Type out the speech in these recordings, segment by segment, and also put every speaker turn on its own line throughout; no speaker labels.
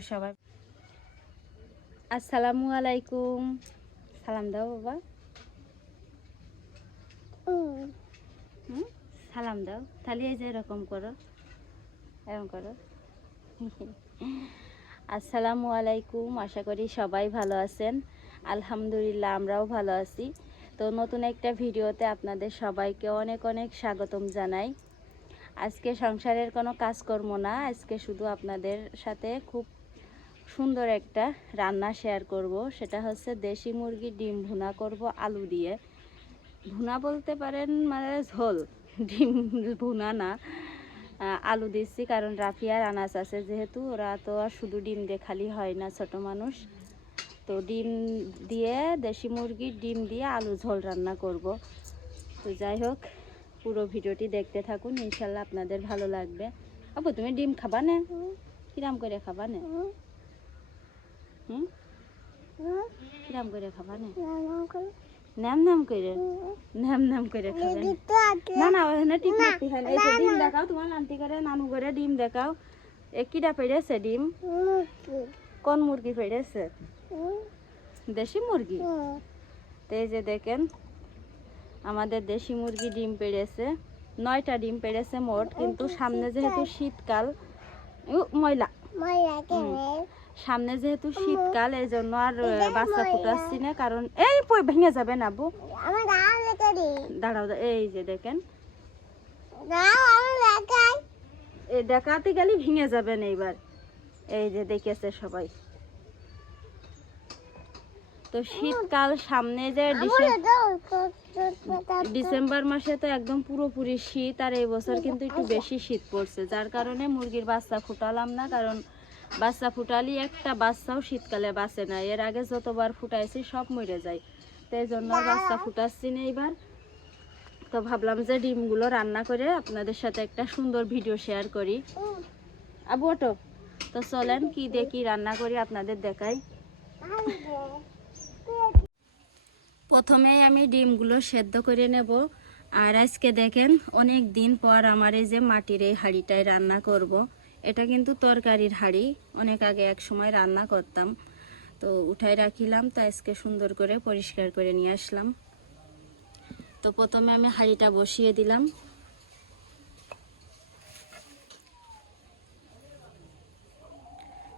তো সবাই। আসসালামু আলাইকুম। সালাম দাও বাবা। সালাম দাও। তাহলে এই যে এরকম করো। এরকম করো। আসসালামু আলাইকুম। আশা করি সবাই ভালো আছেন। আলহামদুলিল্লাহ, আমরাও ভালো আছি। তো নতুন একটা ভিডিওতে আপনাদের সবাইকে অনেক অনেক স্বাগতম জানাই। আজকে সংসারের কোনো কাজকর্ম না। আজকে শুধু আপনাদের সাথে খুব সুন্দর একটা রান্না শেয়ার করব। সেটা হচ্ছে দেশি মুরগির ডিম ভুনা করব আলু দিয়ে। ভুনা বলতে পারেন মানে ঝোল। ডিম ভুনা না। আলু দিচ্ছি কারণ রাফিয়ার আনাজ আছে যেহেতু, ওরা তো আর শুধু ডিম দিয়ে খালি হয় না ছোট মানুষ। তো ডিম দিয়ে, দেশি মুরগির ডিম দিয়ে আলু ঝোল রান্না করব। তো যাই হোক, পুরো ভিডিওটি দেখতে থাকুন, ইনশাল্লাহ আপনাদের ভালো লাগবে। আপু, তুমি ডিম খাবা না? কিরাম করে খাবা না? হুম? কিরাম করে খাবা না নাম নাম করে? নাম নাম করে না না ওখানে টিপ মারতে হয় এই যে ডিম দেখাও তোমার নানটি করে নানু করে ডিম দেখাও। এ কিটা পেড়েছে ডিম? কোন মুরগি পেড়েছে দেশি মুরগি? তো এই যে দেখেন আমাদের দেশি মুরগি ডিম পেড়েছে নয়টা ডিম পেড়েছে মোট কিন্তু সামনে যেহেতু শীতকাল উ, ময়লা। সামনে যেহেতু শীতকাল এই জন্য আর বাচ্চা ফুটাচ্ছি না কারণ এই ভেঙে যাবে না বউ দাঁড়াও এই যে দেখেন। এই দেখাতে গেলে ভেঙে যাবেন এইবার। এই যে দেখেছে সবাই। তো শীতকাল সামনে যে ডিসেম্বর ডিসেম্বর মাসে তো একদম পুরোপুরি শীত আর এই বছর কিন্তু একটু বেশি শীত পড়ছে যার কারণে মুরগির বাচ্চা ফুটালাম না কারণ বাচ্চা ফুটালি, একটা বাচ্চাও শীতকালে বাঁচে না। এর আগে যতবার ফুটাইছি, সব মরে যায়। তো এই জন্য বাচ্চা ফুটাচ্ছি না এইবার। তো ভাবলাম যে ডিমগুলো রান্না করে আপনাদের সাথে একটা সুন্দর ভিডিও শেয়ার করি। আবু ওটো তো চলেন, কি দেখি রান্না করি আপনাদের দেখাই। প্রথমেই আমি ডিমগুলো সেদ্ধ করে নেব। আর আজকে দেখেন, অনেক দিন পর আমার এই যে মাটির এই হাঁড়িটায় রান্না করব। এটা কিন্তু তরকারির হাড়ি। অনেক আগে এক সময় রান্না করতাম। তো উঠাই রাখিলাম, তো আজকে সুন্দর করে পরিষ্কার করে নিয়ে আসলাম। তো প্রথমে আমি হাঁড়িটা বসিয়ে দিলাম।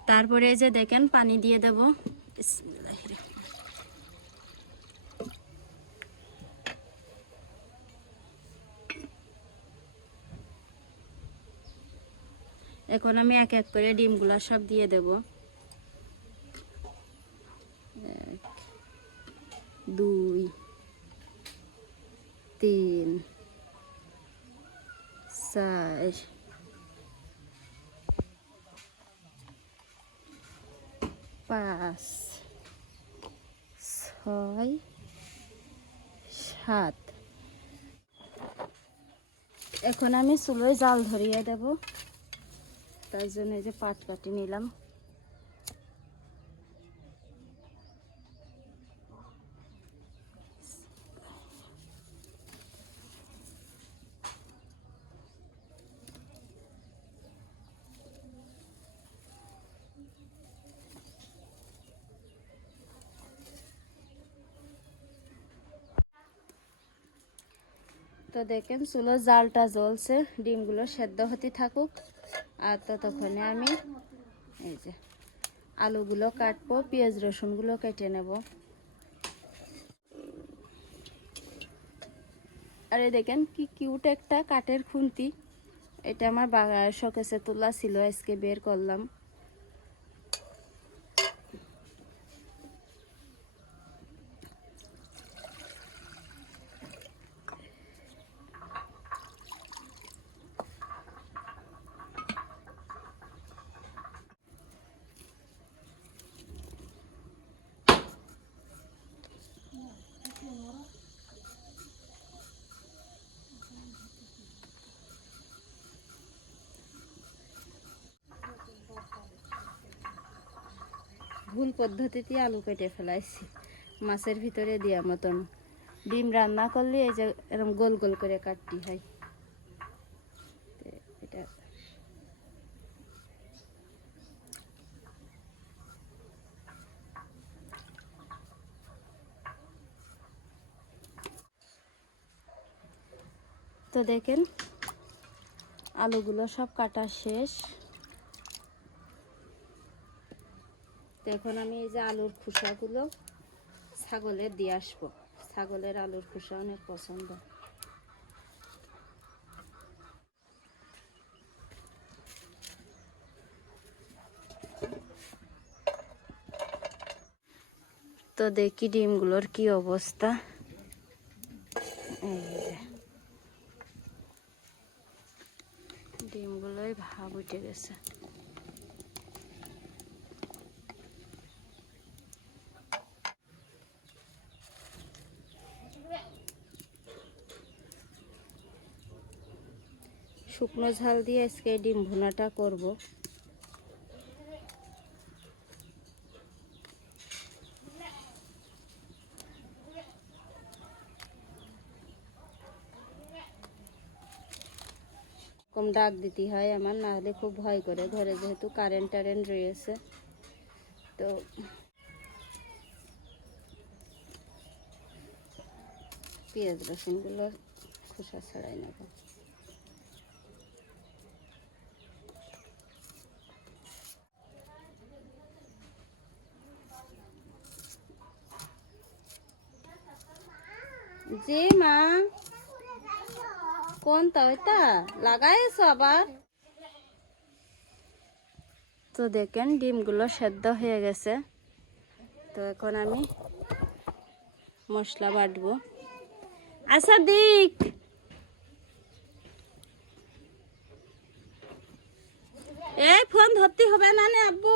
তারপরে যে দেখেন, পানি দিয়ে দেব। এখন আমি এক এক করে ডিমগুলো সব দিয়ে দেব। এক, দুই, তিন, চার, পাঁচ, ছয়, সাত। এখন আমি চুলোয় জাল ধরিয়ে দেব। তার জন্য এই যে পাট কাটি নিলাম। তো দেখেন চুলো জালটা জ্বলছে, ডিমগুলো সেদ্ধ হতে থাকুক। আর ততক্ষণে আমি এই যে আলুগুলো কাটবো, পেঁয়াজ রসুনগুলো কেটে নেব। আরে দেখেন কি কিউট একটা কাঠের খুন্তি। এটা আমার শোকেসে তোলা ছিল, আজকে বের করলাম। ভুল পদ্ধতিতে আলু কেটে ফেলাইছি। মাছের ভিতরে দেওয়া মতন। ডিম রান্না করলে এই যে এরকম গোল গোল করে কাটতে হয়। এটা তো দেখেন, আলুগুলো সব কাটা শেষ। এখন আমি এই যে আলুর খোসাগুলো ছাগলের দিয়ে আসব। ছাগলের আলুর খোসা অনেক পছন্দ। তো দেখি ডিমগুলোর কি অবস্থা। এই যে। ডিমগুলোই ভাব উঠে গেছে। শুকনো ঝাল দিয়ে আজকে ডিম ভুনাটা করব। কম ডাক দিতে হয় আমার, না হলে খুব ভয় করে ঘরে যেহেতু কারেন্ট টারেন্ট রয়েছে। তো পেঁয়াজ রসুনগুলো খোসা ছাড়াই নেব। জি মা কোনটা ওইটা লাগাইছো আবার তো দেখেন ডিমগুলো সেদ্ধ হয়ে গেছে তো এখন আমি মশলা বাটবো আচ্ছা দিক এই ফোন ধরতে হবে না নে আব্বু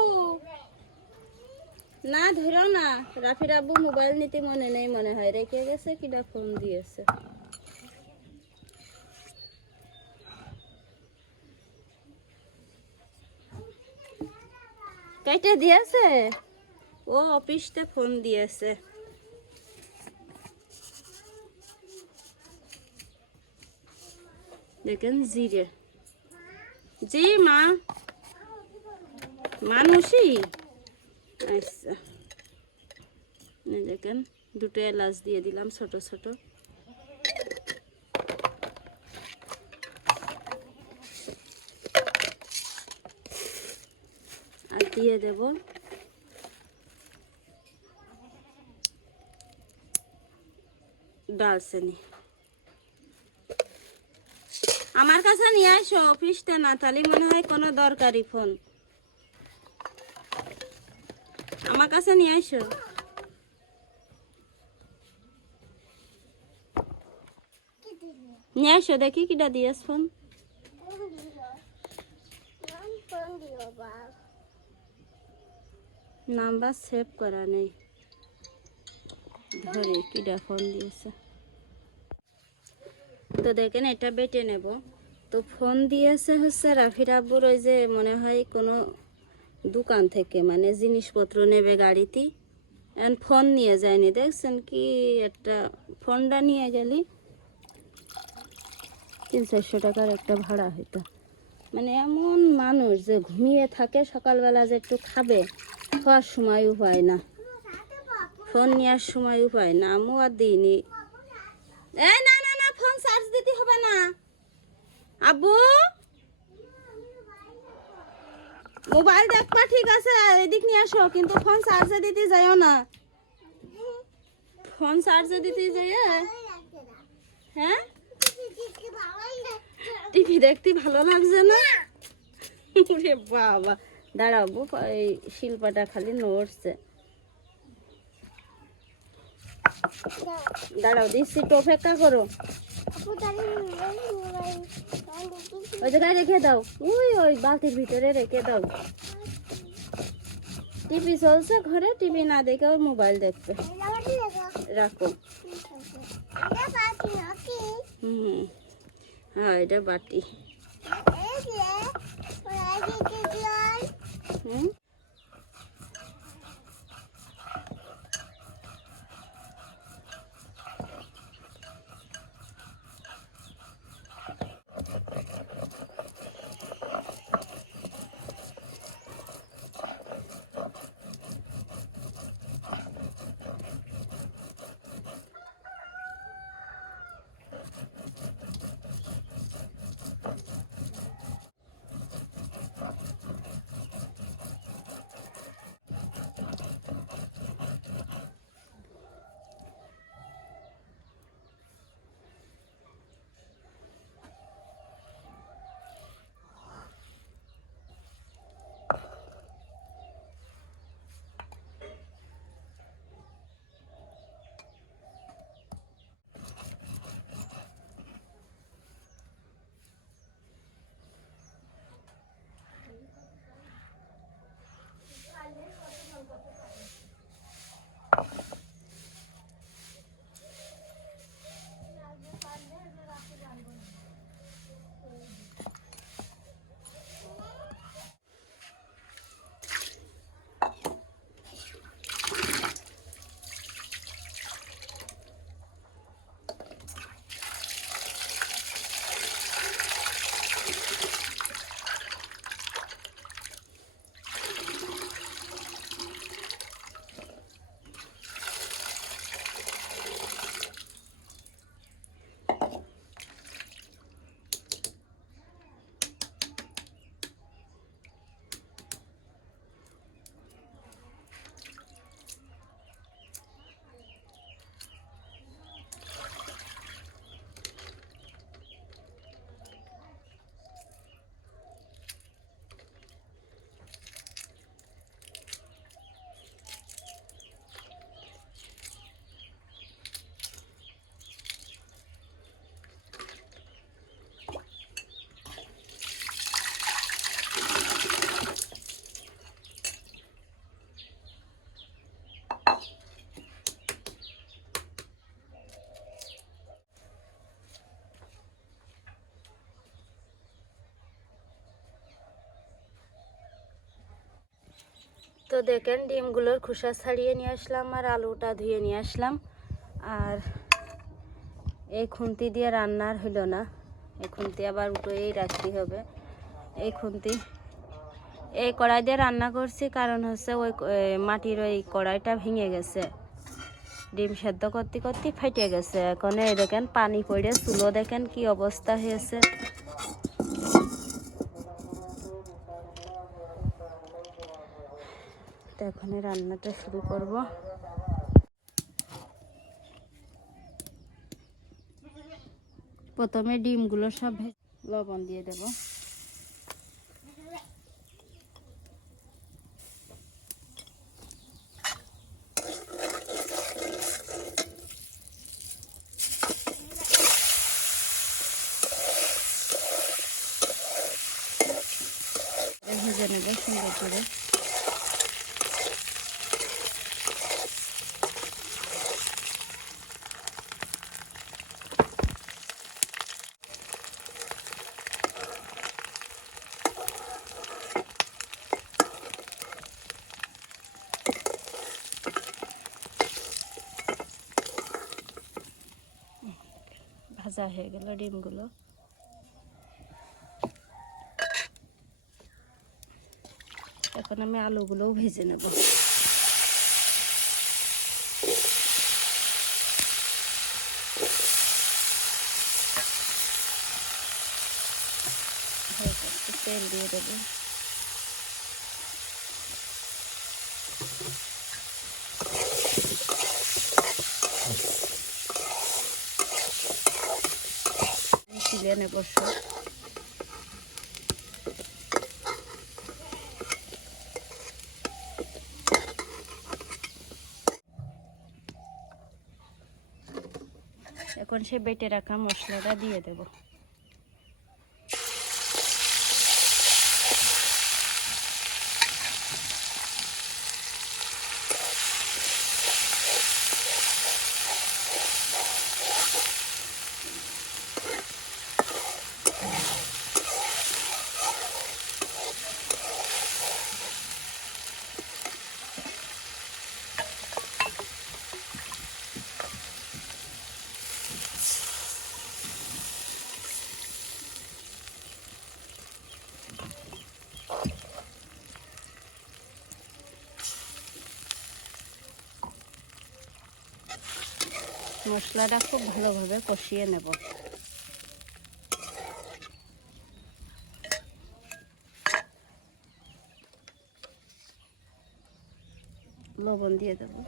না, ধরো না। রাফির আব্বু মোবাইল নিতে মনে নেই মনে হয়। রেখে গেছে কিটা ফোন দিয়েছে? কেটে দিয়েছে? ও, অফিসতে ফোন দিয়েছে। দেখেন জিরে। জি, মা। মানুষই আচ্ছা। দেখেন, দুটো এলাচ দিয়ে দিলাম ছোট ছোট। আর দিয়ে দেব ডালচিনি। আমার কাছে নিয়ে আসো অফিসটা না, তাহলে মনে হয় কোনো দরকারি ফোন। আমার কাছে নিয়ে আসো নিয়ে আসো দেখি কিটা দিয়েছ ফোন নাম্বার সেভ করা নেই। ধরে কিটা ফোন দিয়েছে। তো দেখেন, এটা বেটে নেব। তো ফোন দিয়েছে হচ্ছে রাফির আব্বুর, ওই যে মনে হয় কোনো দোকান থেকে মানে জিনিসপত্র নেবে গাড়িতে। এখন ফোন নিয়ে যায়নি, দেখছেন কি একটা ফোনটা নিয়ে গেলি। তিন চারশো টাকার একটা ভাড়া হইতো মানে এমন মানুষ যে ঘুমিয়ে থাকে, সকালবেলা যে একটু খাবে, খাওয়ার সময়ও পায় না। ফোন নেওয়ার সময়ও পায় না আমিও আর দিইনি। এই না না না ফোন চার্জ দিতে হবে না। আব্বু! মোবাইল দেখবা ঠিক আছে এদিক নিয়ে আসো, কিন্তু ফোন চার্জে দিতে যাইও না। ফোন চার্জে দিতে যাইয়ে? হ্যাঁ? টিভি দেখতে ভালো লাগছে না? ওরে বাবা। দাঁড়াবো এই শিল্পাটা খালি নড়ছে। দাঁড়াও, দিচ্ছি একটু করো। ওই জায়গায় রেখে দাও। ওই ওই বালতির ভিতরে রেখে দাও। টিভি চলছে ঘরে টিভি না দেখে ওই মোবাইল দেখবে। রাখো। হুম। হ্যাঁ এটা বাটি। হুম? তো দেখেন ডিমগুলোর খোসা ছাড়িয়ে নিয়ে আসলাম আর আলুটা ধুয়ে নিয়ে আসলাম। আর এই খুন্তি দিয়ে রান্নার হইল না। এই খুন্তি আবার উঠেই রাখতে হবে। এই খুন্তি এই কড়াই দিয়ে রান্না করছি কারণ হচ্ছে ওই মাটির ওই কড়াইটা ভেঙে গেছে। ডিম সেদ্ধ করতে করতে ফেটে গেছে। এখন এই দেখেন পানি পড়ে, চুলো দেখেন কি অবস্থা হয়েছে। এখন রান্নাটা শুরু করব। প্রথমে ডিমগুলো সব লবণ দিয়ে দেব। সুন্দর করে। ভাজা হয়ে গেল ডিমগুলো। এখন আমি আলুগুলোও ভেজে নেব। তেল দিয়ে দেবো তুলে নেব এখন সে বেটে রাখা মশলাটা দিয়ে দেব। মশলাটা খুব ভালোভাবে কষিয়ে নেব। লবণ দিয়ে দেবো।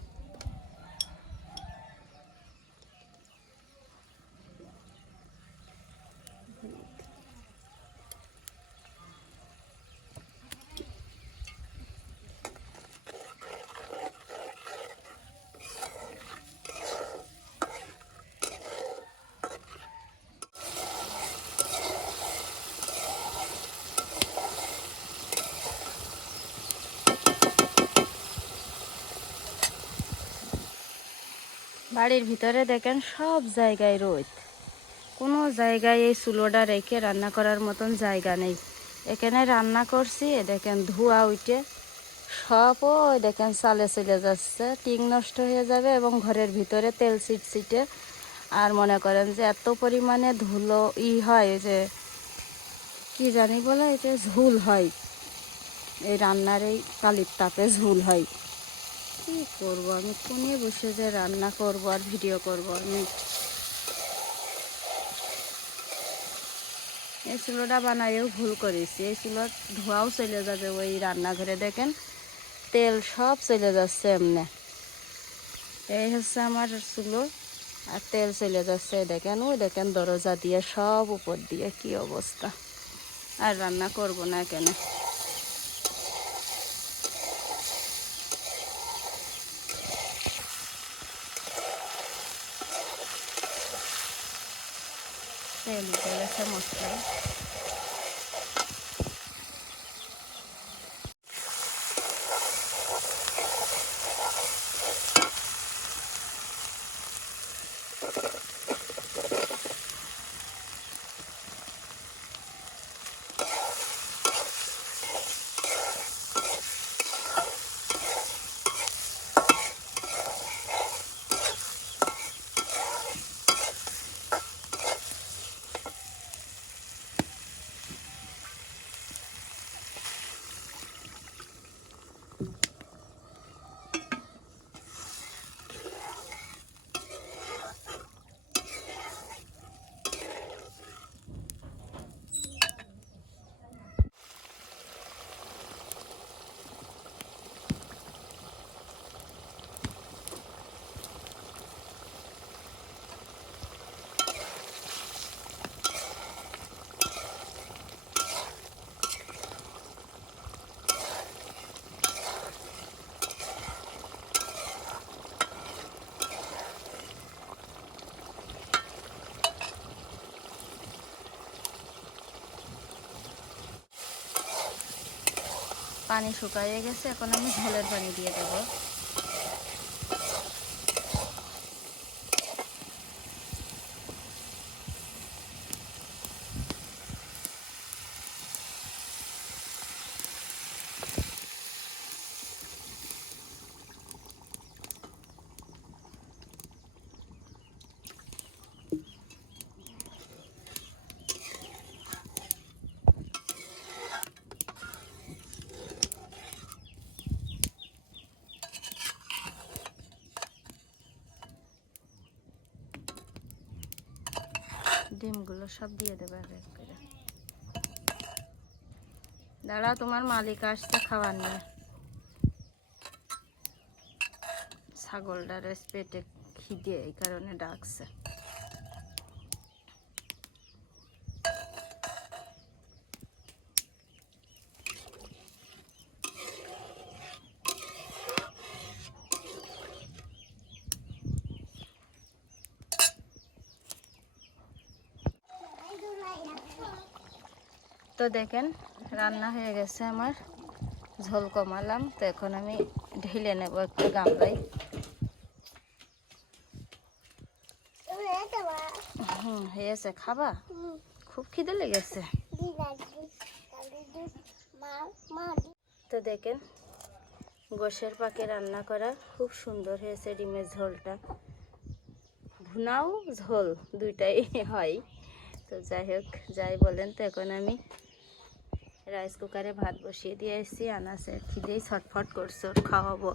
বাড়ির ভিতরে দেখেন সব জায়গায় রোদ। কোনো জায়গায় এই চুলোটা রেখে রান্না করার মতন জায়গা নেই। এখানে রান্না করছি দেখেন ধোঁয়া উঠে। সব ওই দেখেন চালে চলে যাচ্ছে, টিং নষ্ট হয়ে যাবে এবং ঘরের ভিতরে তেল ছিট ছিটে। আর মনে করেন যে এত পরিমাণে ধুলো ই হয় যে, কি জানি বলে এটা ঝুল হয়। এই রান্নার এই কালির তাপে ঝুল হয়। কি করব? আমি কোনে বসে যে রান্না করব আর ভিডিও করব আমি। এই চুলোটা বানাইও ভুল করেছি। এই চুলোর ধোঁয়াও চলে যাবে ওই রান্নাঘরে, দেখেন? তেল সব চলে যাচ্ছে এমনি। এই হচ্ছে আমার চুলো আর তেল চলে যাচ্ছে। দেখেন, ওই দেখেন দরজা দিয়ে সব উপর দিয়ে কি অবস্থা। আর রান্না করব না কেন? তেল উঠে গেছে মশলায় পানি শুকাইয়ে গেছে এখন আমি ঝোলের পানি দিয়ে দেবো। ডিমগুলো সব দিয়ে দেবে এক এক করে। দাঁড়া তোমার মালিক আসছে খাবার নিয়ে। ছাগলটার পেটে খিদে, এই কারণে ডাকছে। তো দেখেন, রান্না হয়ে গেছে আমার। ঝোল কমালাম, তো এখন আমি ঢেলে নেব একটা গামলায়। হুম, হয়েছে। খাবা? খুব খিদে লেগেছে। তো দেখেন, গোশের পাকে রান্না করা খুব সুন্দর হয়েছে ডিমের ঝোলটা। ভুনাও ঝোল, দুইটাই হয়। তো যাই হোক, যাই বলেন, তো এখন আমি রাইস কুকারে ভাত বসিয়ে দিয়ে এসেছি আনাসে খিদেই ছটফট করছ খাওয়াবো।